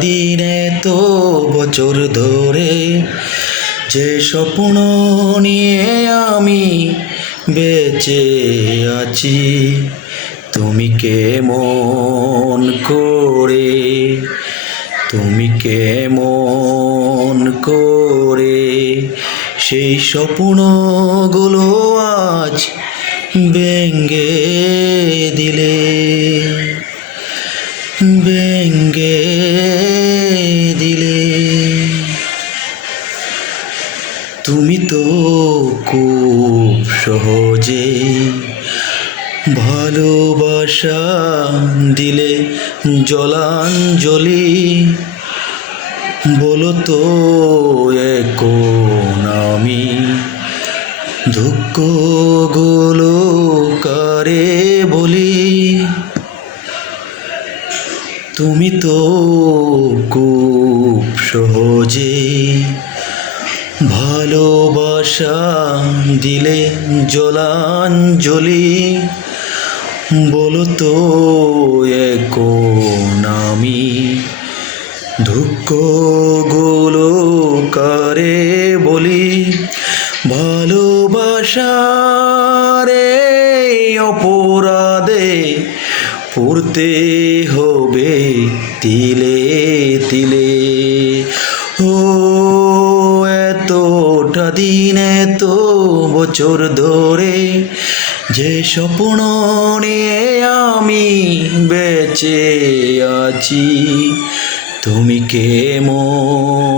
দিনে তো বছর ধরে যে স্বপ্ন নিয়ে আমি বেঁচে আছি, তুমি কেমন করে, তুমি কেমন করে সেই স্বপ্নগুলো আজ ব্যঙ্গে দিলে ব্যঙ্গে তুমি তো খুব সহজে ভালোবাসা দিলে জলাঞ্জলি। বলো তো এখন আমি দুঃখগুলো কারে বলি? তুমি তো খুব সহজে ভালোবাসা দিলে জলাঞ্জলি বলো তো এখন আমি দুঃখগুলো কারে বলি? ভালোবাসারে অপরাধে পড়তে হবে তিলে তিলে। ও এতটা দিন এত বছর ধরে যে স্বপ্ন নিয়ে আমি বেঁচে আছি তুমি কেমন